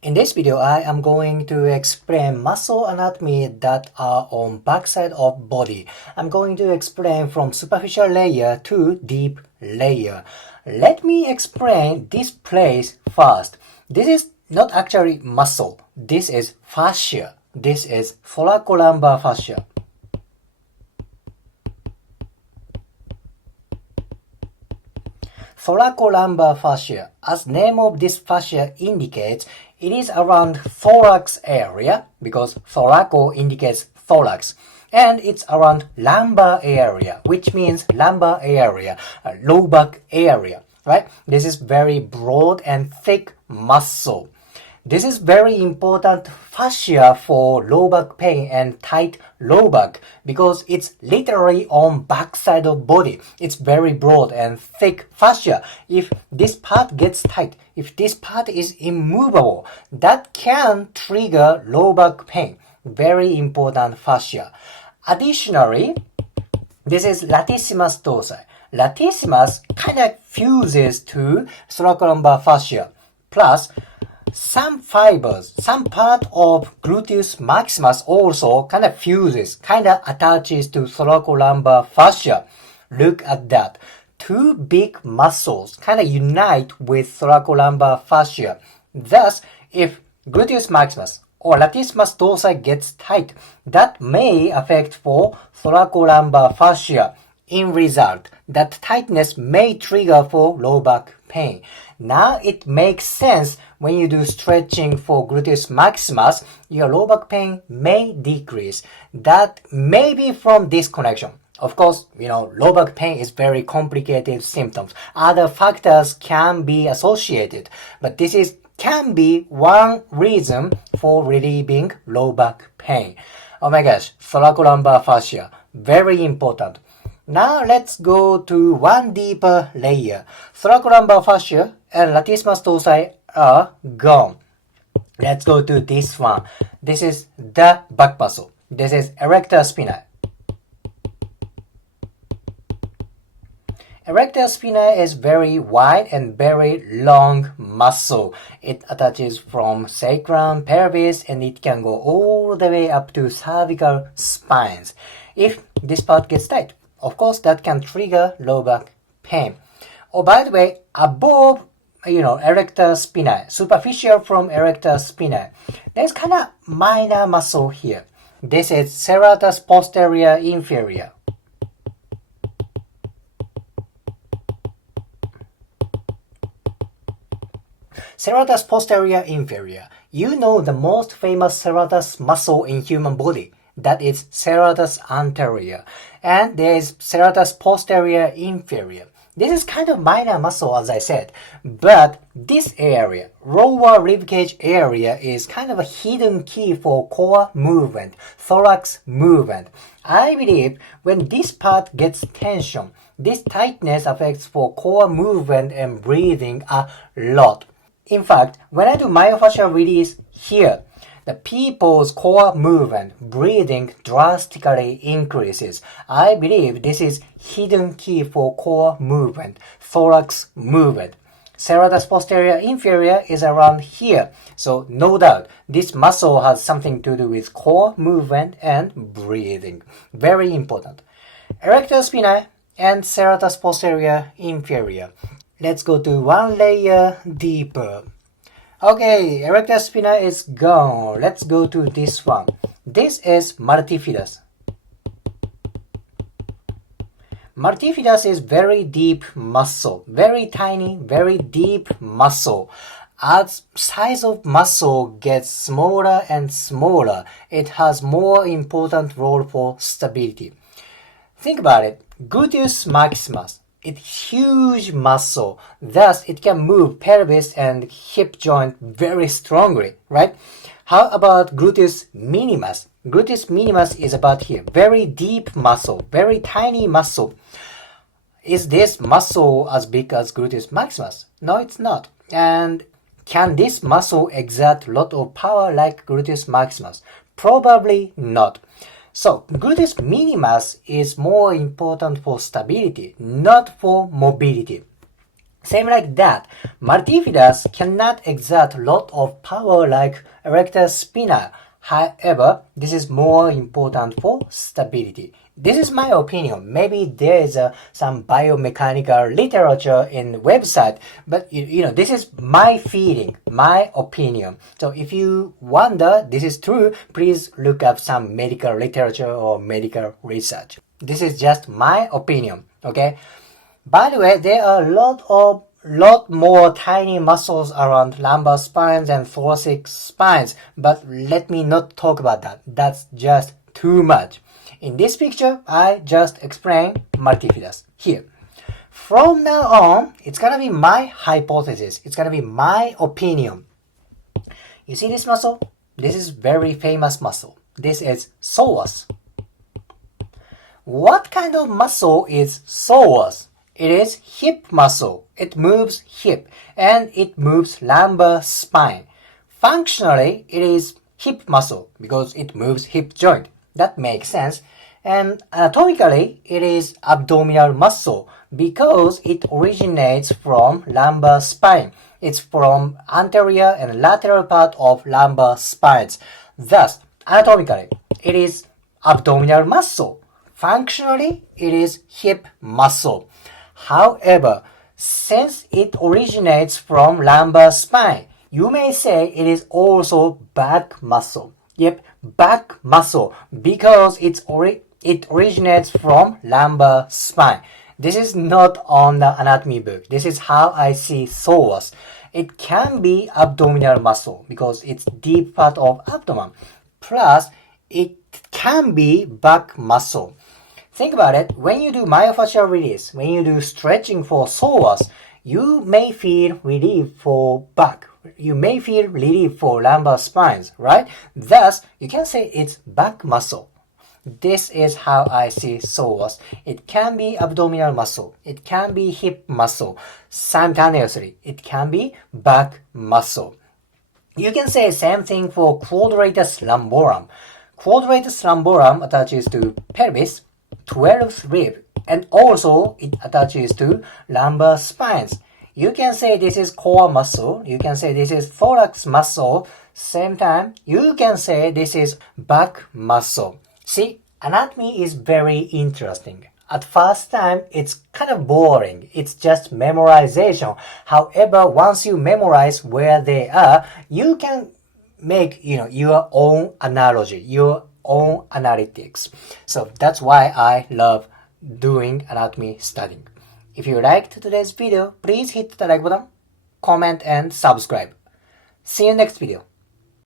In this video, I am going to explain muscle anatomy that are on backside of body. I'm going to explain from superficial layer to deep layer. Let me explain this place first. This is not actually muscle. This is fascia. This is thoracolumbar fascia. Thoracolumbar fascia, as name of this fascia indicates, it is around thorax area because thoraco indicates thorax, and it's around lumbar area, which means lumbar area, low back area, right? This is very broad and thick muscle. This is very important fascia for low back pain and tight low back because it's literally on backside of body. It's very broad and thick fascia. If this part gets tight, if this part is immovable, that can trigger low back pain. Very important fascia. Additionally, this is latissimus dorsi. Latissimus kind of fuses to thoracolumbar fascia. Plus, some fibers, some part of gluteus maximus also kind of fuses, kind of attaches to thoracolumbar fascia. Look at that. Two big muscles kind of unite with thoracolumbar fascia. Thus, if gluteus maximus or latissimus dorsi gets tight, that may affect for thoracolumbar fascia. In result, that tightness may trigger for low back pain. Now it makes sense when you do stretching for gluteus maximus, your low back pain may decrease. That may be from this connection. Of course, low back pain is very complicated symptoms. Other factors can be associated, but this can be one reason for relieving low back pain. Oh my gosh, thoracolumbar fascia, very important. Now let's go to one deeper layer. Thoracolumbar fascia and latissimus dorsi are gone. Let's go to this one. This is the back muscle. This is erector spinae. Erector spinae is very wide and very long muscle. It attaches from sacrum, pelvis, and it can go all the way up to cervical spines. If this part gets tight, of course, that can trigger low back pain. Oh, by the way, above, erector spinae, superficial from erector spinae, there's kind of minor muscle here. This is serratus posterior inferior. Serratus posterior inferior. You know the most famous serratus muscle in human body. That is serratus anterior. And there is serratus posterior inferior. This is kind of minor muscle, as I said. But this area, lower ribcage area, is kind of a hidden key for core movement, thorax movement. I believe when this part gets tension, this tightness affects for core movement and breathing a lot. In fact, when I do myofascial release here, the people's core movement, breathing drastically increases. I believe this is hidden key for core movement, thorax movement. Serratus posterior inferior is around here. So no doubt, this muscle has something to do with core movement and breathing. Very important. Erector spinae and serratus posterior inferior. Let's go to one layer deeper. Okay, erector spinae is gone. Let's go to this one. This is multifidus. Multifidus is very deep muscle, very tiny, very deep muscle. As size of muscle gets smaller and smaller, it has more important role for stability. Think about it. Gluteus maximus. It's huge muscle, thus it can move pelvis and hip joint very strongly, right? How about gluteus minimus? Gluteus minimus is about here. Very deep muscle, very tiny muscle. Is this muscle as big as gluteus maximus? No, it's not. And can this muscle exert a lot of power like gluteus maximus? Probably not. So, gluteus minimus is more important for stability, not for mobility. Same like that, multifidus cannot exert a lot of power like erector spinae. However, this is more important for stability. This is my opinion. Maybe there is some biomechanical literature in the website, but this is my feeling, my opinion. So if you wonder this is true, please look up some medical literature or medical research. This is just my opinion, okay? By the way, there are a lot more tiny muscles around lumbar spines and thoracic spines, but let me not talk about that. That's just too much. In this picture, I just explained multifidus here. From now on, it's gonna be my hypothesis. It's gonna be my opinion. You see this muscle? This is very famous muscle. This is psoas. What kind of muscle is psoas? It is hip muscle. It moves hip and it moves lumbar spine. Functionally, it is hip muscle because it moves hip joint. That makes sense. And anatomically, it is abdominal muscle because it originates from lumbar spine. It's from anterior and lateral part of lumbar spines. Thus, anatomically, it is abdominal muscle. Functionally, it is hip muscle. However, since it originates from lumbar spine, you may say it is also back muscle. Yep, back muscle because it originates from lumbar spine. This is not on the anatomy book. This is how I see psoas. It can be abdominal muscle because it's deep part of abdomen. Plus, it can be back muscle. Think about it. When you do myofascial release, when you do stretching for psoas, you may feel relief for back. You may feel relief for lumbar spines, right? Thus, you can say it's back muscle. This is how I see psoas. It can be abdominal muscle. It can be hip muscle. Simultaneously, it can be back muscle. You can say same thing for quadratus lumborum. Quadratus lumborum attaches to pelvis, 12th rib, and also it attaches to lumbar spines. You can say this is core muscle. You can say this is thorax muscle. Same time, you can say this is back muscle. See, anatomy is very interesting. At first time, it's kind of boring. It's just memorization. However, once you memorize where they are, you can make, your own analogy, your own analytics. So that's why I love doing anatomy studying. If you liked today's video, please hit the like button, comment and subscribe. See you next video.